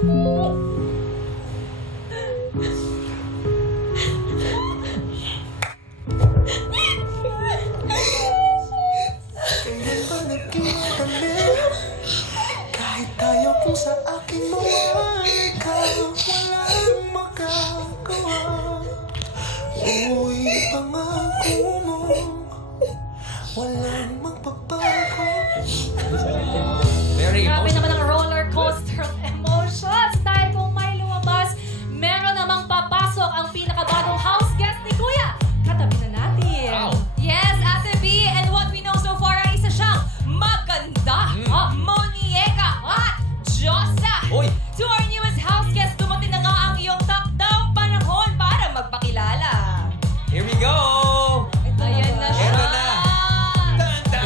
Kailan ba naging madali? Kahit tayo kung sa akin mawala ka, walang magagawa. Uy, pangako mo, walang magbabago. Very Grabe emotional. naman ang roller coaster of emotions dahil kung may lumabas, meron namang papasok ang pinakabagong house guest ni Kuya. Katabi na natin. Wow. Yes, Ate B, and what we know so far ay isa siyang maganda, Monieka at Josa. Uy! To our newest house guest, dumating na nga ang iyong takdang panahon para magpakilala. Here we go! Ayan na siya. Eto na.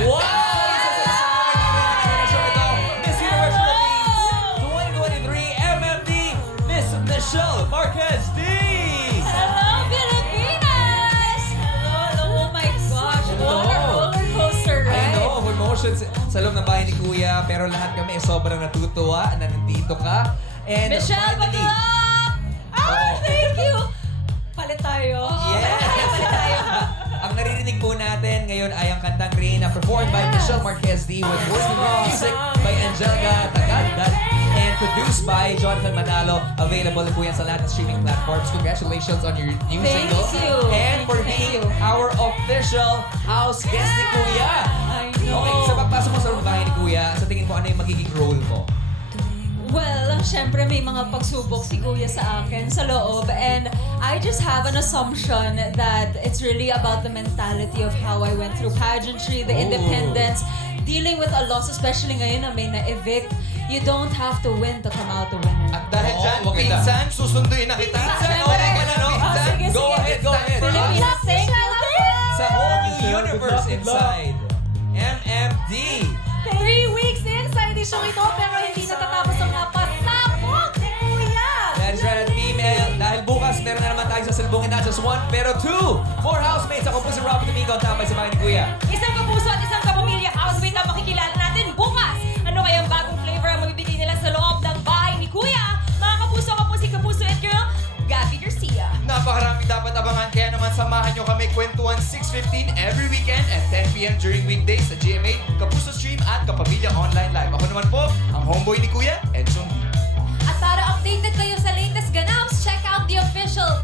Wow! Miss Universe Philippines 2023 MMD, Miss Michelle Marquez D! Hello, Pilipinas! Hello, oh my gosh. Hello. What a roller coaster, I right? know, emotions sa loob ng bahay ni Kuya, pero lahat kami sobrang natutuwa na nandito ka. And Michelle, good finally, luck! Oo. Thank you! Palit tayo. Yes! Palit tayo. Ang naririnig po natin ngayon ay ang kantang Reina performed by Michelle Marquez D with words and music by Angelica Tagandad and produced by Jonathan Manalo. Available po yan sa lahat ng streaming platforms. Congratulations on your new Thank single. you. And for Thank being you. our official house guest ni Kuya. I know. Okay, sa pagpasok mo sa bahay ni Kuya, sa tingin mo ano yung magiging role mo? Well, syempre may mga pagsubok si Kuya sa akin sa loob, and I just have an assumption that it's really about the mentality of how I went through pageantry, the independence, dealing with a loss, especially ngayon na may na-evict. You don't have to win to come out a winner. At dahil Oo, dyan, maganda. pinsan, susunduin na kita. Pinsan, Okay ka na, no? Oh, sige, Go sige. ahead, go ahead. Pilipinas, thank you. Sa whole new universe inside MMD. 3 weeks in sa edisyong ito pero hindi natatapos ang napasabog ni Kuya. That's right, female. Dahil bukas, meron na naman tayo sa salubungin not just one, pero 2. 4 housemates. Ako po si Robert Domingo, ang tambay sa bahay ni Kuya. Isang kapuso at isang kapamilya housemate ang makikilala natin bukas. Ano kayang bagong flavor ang mabibigay nila sa loob ng bahay ni Kuya? Mga kapuso, ako po si Kapuso and Girl, Gabby Garcia. Napakarami dapat abangan, kaya naman samahan nyo kami kwentuhan 6:15 every weekend at 10 p.m. during weekdays sa GMA, Kapuso Stream at Kapamilya Online Live. Ako naman po, ang homeboy ni Kuya, Edson. At para updated kayo sa latest ganaps, check out the official